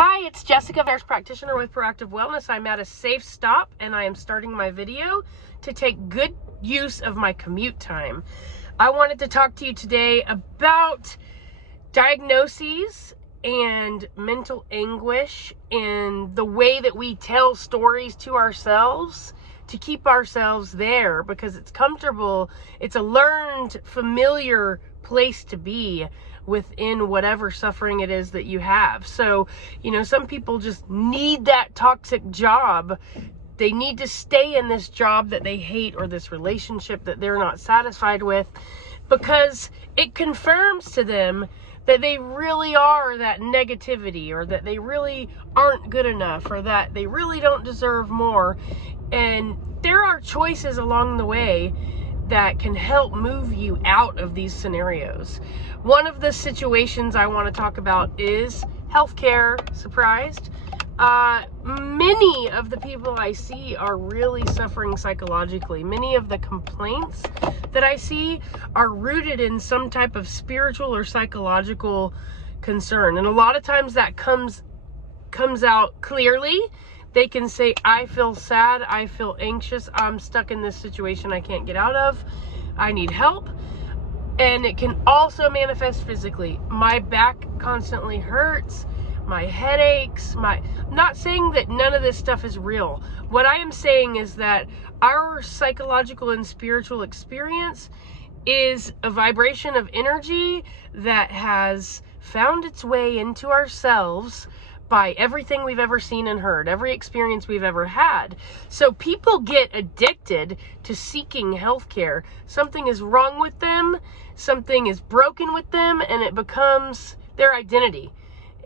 Hi, it's Jessica, nurse practitioner with Proactive Wellness. I'm at a safe stop and I am starting my video to take good use of my commute time. I wanted to talk to you today about diagnoses and mental anguish and the way that we tell stories to ourselves to keep ourselves there because it's comfortable. It's a learned, familiar place to be within whatever suffering it is that you have. So, some people just need that toxic job. They need to stay in this job that they hate or this relationship that they're not satisfied with because it confirms to them that they really are that negativity, or that they really aren't good enough, or that they really don't deserve more. And there are choices along the way that can help move you out of these scenarios. One of the situations I want to talk about is healthcare. Surprised? Many of the people I see are really suffering psychologically. Many of the complaints that I see are rooted in some type of spiritual or psychological concern. And a lot of times that comes out clearly. They can say, I feel sad, I feel anxious, I'm stuck in this situation I can't get out of, I need help. And it can also manifest physically. My back constantly hurts, my head aches, I'm not saying that none of this stuff is real. What I am saying is that our psychological and spiritual experience is a vibration of energy that has found its way into ourselves by everything we've ever seen and heard, every experience we've ever had. So people get addicted to seeking healthcare. Something is wrong with them, something is broken with them, and it becomes their identity.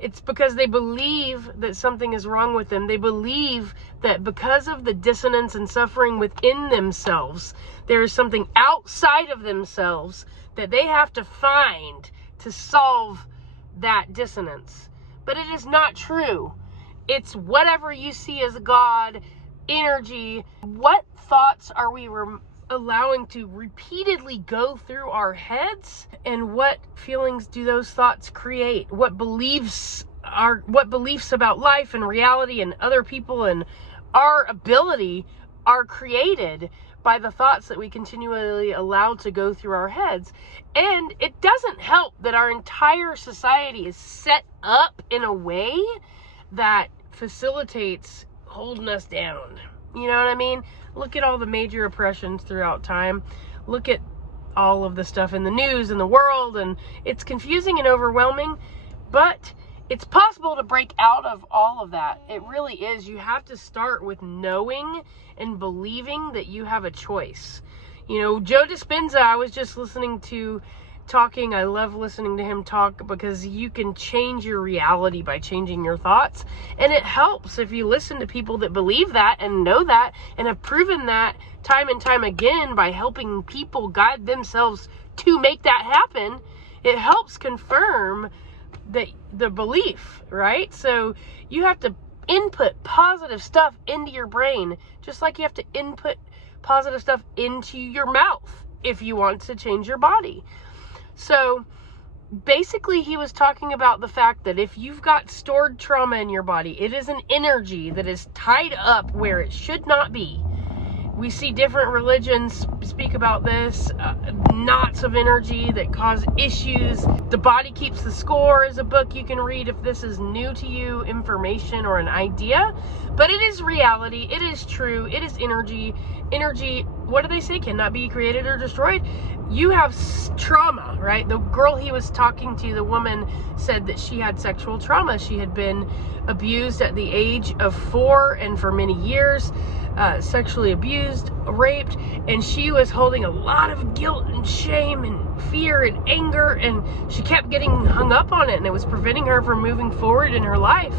It's because they believe that something is wrong with them. They believe that because of the dissonance and suffering within themselves, there is something outside of themselves that they have to find to solve that dissonance. But it is not true. It's whatever you see as God, energy. What thoughts are we allowing to repeatedly go through our heads? And what feelings do those thoughts create? What beliefs about life and reality and other people and our ability are created by the thoughts that we continually allow to go through our heads? And it doesn't help that our entire society is set up in a way that facilitates holding us down. You know what I mean? Look at all the major oppressions throughout time. Look at all of the stuff in the news and the world, and it's confusing and overwhelming, but it's possible to break out of all of that. It really is. You have to start with knowing and believing that you have a choice. Joe Dispenza, I was just listening to talking. I love listening to him talk because you can change your reality by changing your thoughts. And it helps if you listen to people that believe that and know that and have proven that time and time again by helping people guide themselves to make that happen. It helps confirm the belief, right? So you have to input positive stuff into your brain, just like you have to input positive stuff into your mouth if you want to change your body. So basically he was talking about the fact that if you've got stored trauma in your body, it is an energy that is tied up where it should not be. We see different religions speak about this, knots of energy that cause issues. The Body Keeps the Score is a book you can read if this is new to you, information or an idea. But it is reality, it is true, it is energy. Energy, what do they say, cannot be created or destroyed? You have trauma, right? The girl he was talking to, the woman, said that she had sexual trauma. She had been abused at the age of 4 and for many years. Sexually abused, raped, and she was holding a lot of guilt and shame and fear and anger, and she kept getting hung up on it, and it was preventing her from moving forward in her life.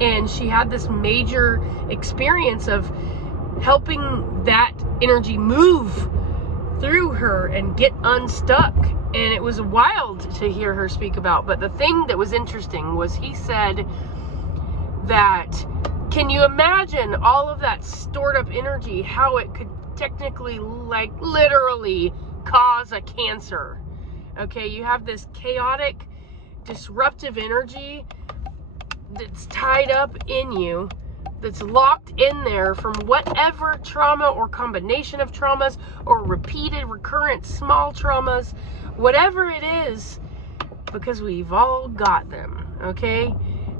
And she had this major experience of helping that energy move through her and get unstuck, and it was wild to hear her speak about. But the thing that was interesting was he said that, can you imagine all of that stored up energy, how it could technically, like literally, cause a cancer? Okay, you have this chaotic, disruptive energy that's tied up in you, that's locked in there from whatever trauma or combination of traumas or repeated, recurrent, small traumas, whatever it is, because we've all got them, okay?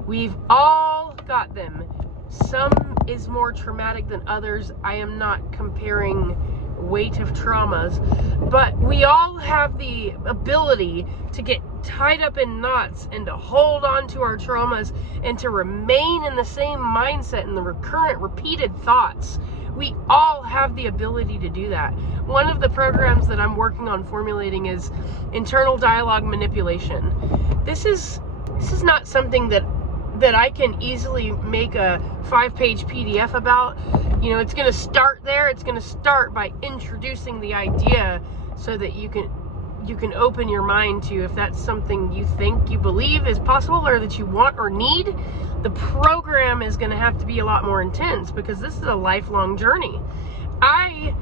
We've all got them. Some is more traumatic than others. I am not comparing weight of traumas, but we all have the ability to get tied up in knots and to hold on to our traumas and to remain in the same mindset and the recurrent, repeated thoughts. We all have the ability to do that. One of the programs that I'm working on formulating is internal dialogue manipulation. This is not something that I can easily make a 5-page PDF about. You know, it's going to start there. It's going to start by introducing the idea so that you can open your mind to, if that's something you think, you believe is possible, or that you want or need. The program is going to have to be a lot more intense, because this is a lifelong journey. I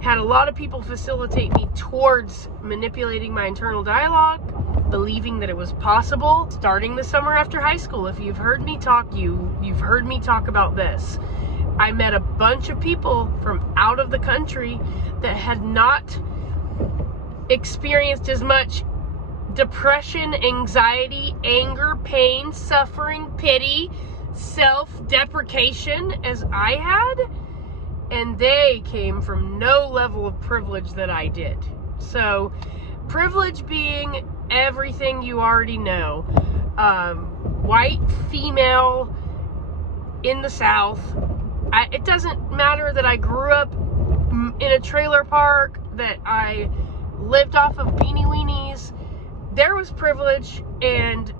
had a lot of people facilitate me towards manipulating my internal dialogue, believing that it was possible, starting the summer after high school. If you've heard me talk, you've heard me talk about this. I met a bunch of people from out of the country that had not experienced as much depression, anxiety, anger, pain, suffering, pity, self-deprecation as I had, and they came from no level of privilege that I did. So, privilege being everything you already know. White, female, in the South. It doesn't matter that I grew up in a trailer park, that I lived off of beanie weenies. There was privilege, and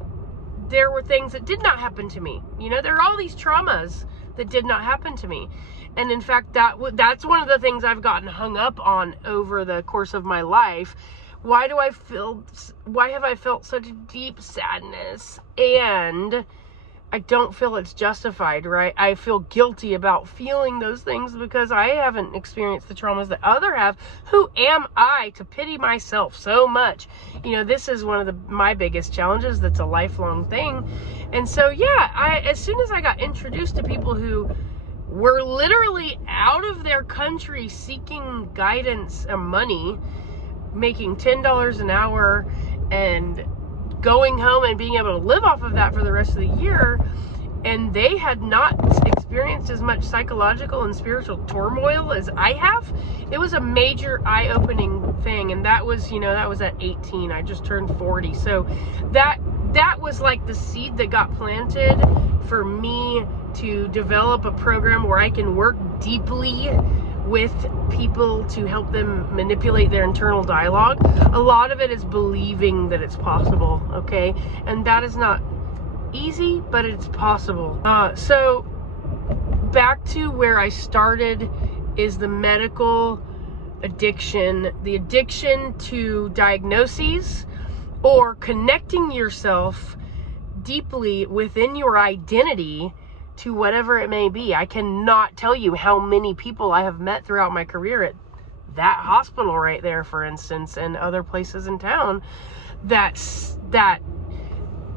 there were things that did not happen to me. You know, there are all these traumas that did not happen to me. And in fact, that's one of the things I've gotten hung up on over the course of my life. Why have I felt such deep sadness? And I don't feel it's justified, right? I feel guilty about feeling those things because I haven't experienced the traumas that others have. Who am I to pity myself so much? You know, this is one of my biggest challenges. That's a lifelong thing. And so, yeah, as soon as I got introduced to people who were literally out of their country seeking guidance and money, making $10 an hour and going home and being able to live off of that for the rest of the year, and they had not experienced as much psychological and spiritual turmoil as I have, it was a major eye-opening thing. And that was, that was at 18. I just turned 40. So that was like the seed that got planted for me to develop a program where I can work deeply with people to help them manipulate their internal dialogue. A lot of it is believing that it's possible, okay? And that is not easy, but it's possible. So back to where I started is the medical addiction, the addiction to diagnoses, or connecting yourself deeply within your identity to whatever it may be. I cannot tell you how many people I have met throughout my career at that hospital right there, for instance, and other places in town that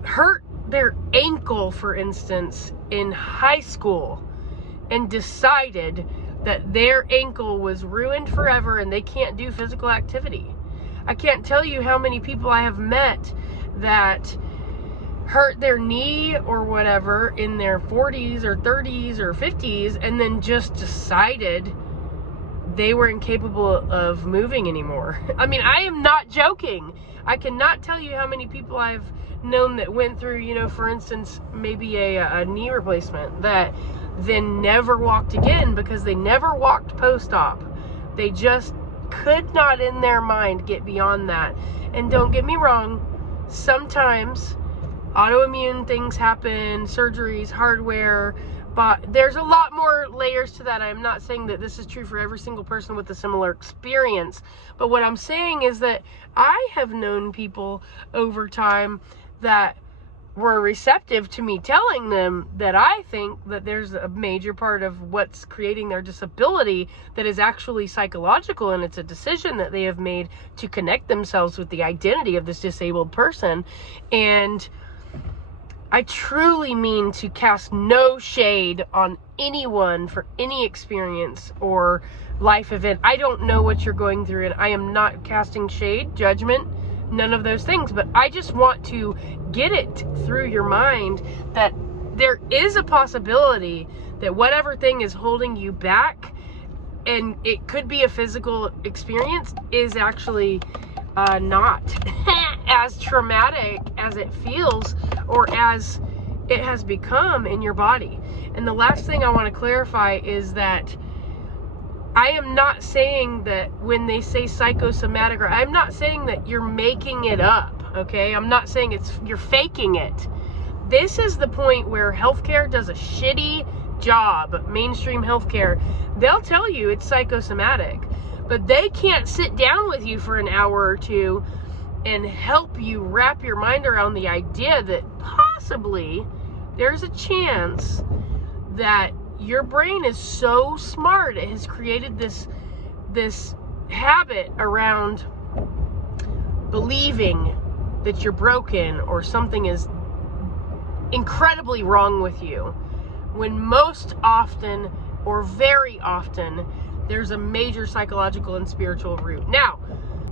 hurt their ankle, for instance, in high school, and decided that their ankle was ruined forever and they can't do physical activity. I can't tell you how many people I have met that hurt their knee or whatever in their 40s or 30s or 50s, and then just decided they were incapable of moving anymore. I mean, I am not joking. I cannot tell you how many people I've known that went through, for instance, maybe a knee replacement, that then never walked again because they never walked post-op. They just could not in their mind get beyond that. And don't get me wrong, sometimes autoimmune things happen, surgeries, hardware, but there's a lot more layers to that. I'm not saying that this is true for every single person with a similar experience, but what I'm saying is that I have known people over time that were receptive to me telling them that I think that there's a major part of what's creating their disability that is actually psychological, and it's a decision that they have made to connect themselves with the identity of this disabled person. And I truly mean to cast no shade on anyone for any experience or life event. I don't know what you're going through, and I am not casting shade, judgment, none of those things, but I just want to get it through your mind that there is a possibility that whatever thing is holding you back, and it could be a physical experience, is actually not as traumatic as it feels or as it has become in your body. And the last thing I want to clarify is that I am not saying that when they say psychosomatic, or I'm not saying that you're making it up, okay? I'm not saying you're faking it. This is the point where healthcare does a shitty job, mainstream healthcare. They'll tell you it's psychosomatic, but they can't sit down with you for an hour or two and help you wrap your mind around the idea that possibly there's a chance that your brain is so smart, it has created this habit around believing that you're broken or something is incredibly wrong with you, when most often or very often there's a major psychological and spiritual root. Now,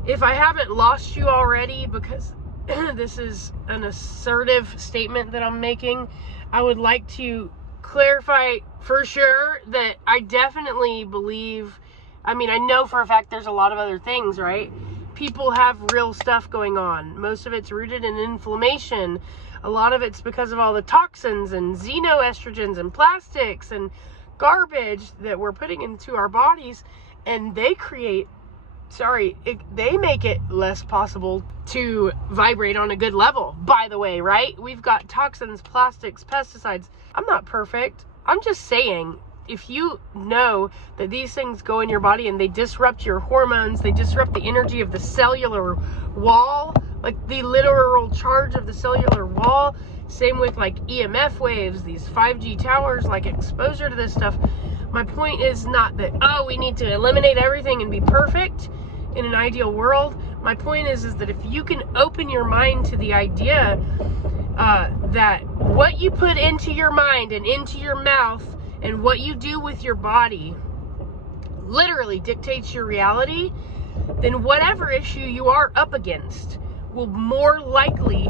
if I haven't lost you already, because this is an assertive statement that I'm making, I would like to clarify for sure that I definitely believe, I mean, I know for a fact there's a lot of other things, right? People have real stuff going on. Most of it's rooted in inflammation. A lot of it's because of all the toxins and xenoestrogens and plastics and garbage that we're putting into our bodies, and they make it less possible to vibrate on a good level, by the way, right? We've got toxins, plastics, pesticides. I'm not perfect. I'm just saying, if you know that these things go in your body and they disrupt your hormones, they disrupt the energy of the cellular wall, like the literal charge of the cellular wall. Same with like EMF waves, these 5G towers, like exposure to this stuff. My point is not that, oh, we need to eliminate everything and be perfect in an ideal world. My point is that if you can open your mind to the idea that what you put into your mind and into your mouth and what you do with your body literally dictates your reality, then whatever issue you are up against will more likely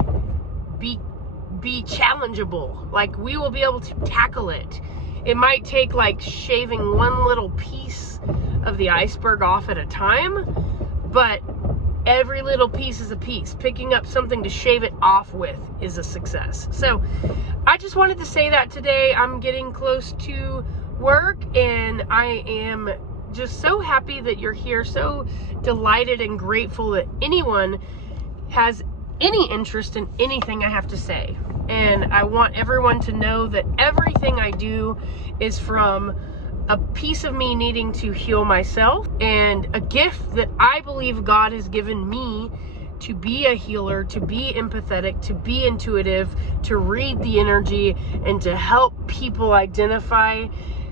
be challengeable. Like, we will be able to tackle it. It might take like shaving one little piece of the iceberg off at a time, but every little piece is a piece. Picking up something to shave it off with is a success. So I just wanted to say that today. I'm getting close to work, and I am just so happy that you're here, so delighted and grateful that anyone has any interest in anything I have to say. And I want everyone to know that everything I do is from a piece of me needing to heal myself, and a gift that I believe God has given me to be a healer, to be empathetic, to be intuitive, to read the energy, and to help people identify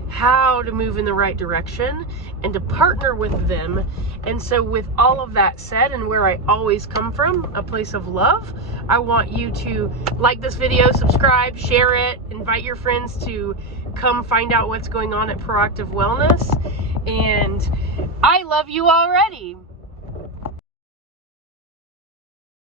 how to move in the right direction and to partner with them. And so with all of that said, and where I always come from, a place of love, I want you to like this video, subscribe, share it, invite your friends to come find out what's going on at Proactive Wellness. And I love you already.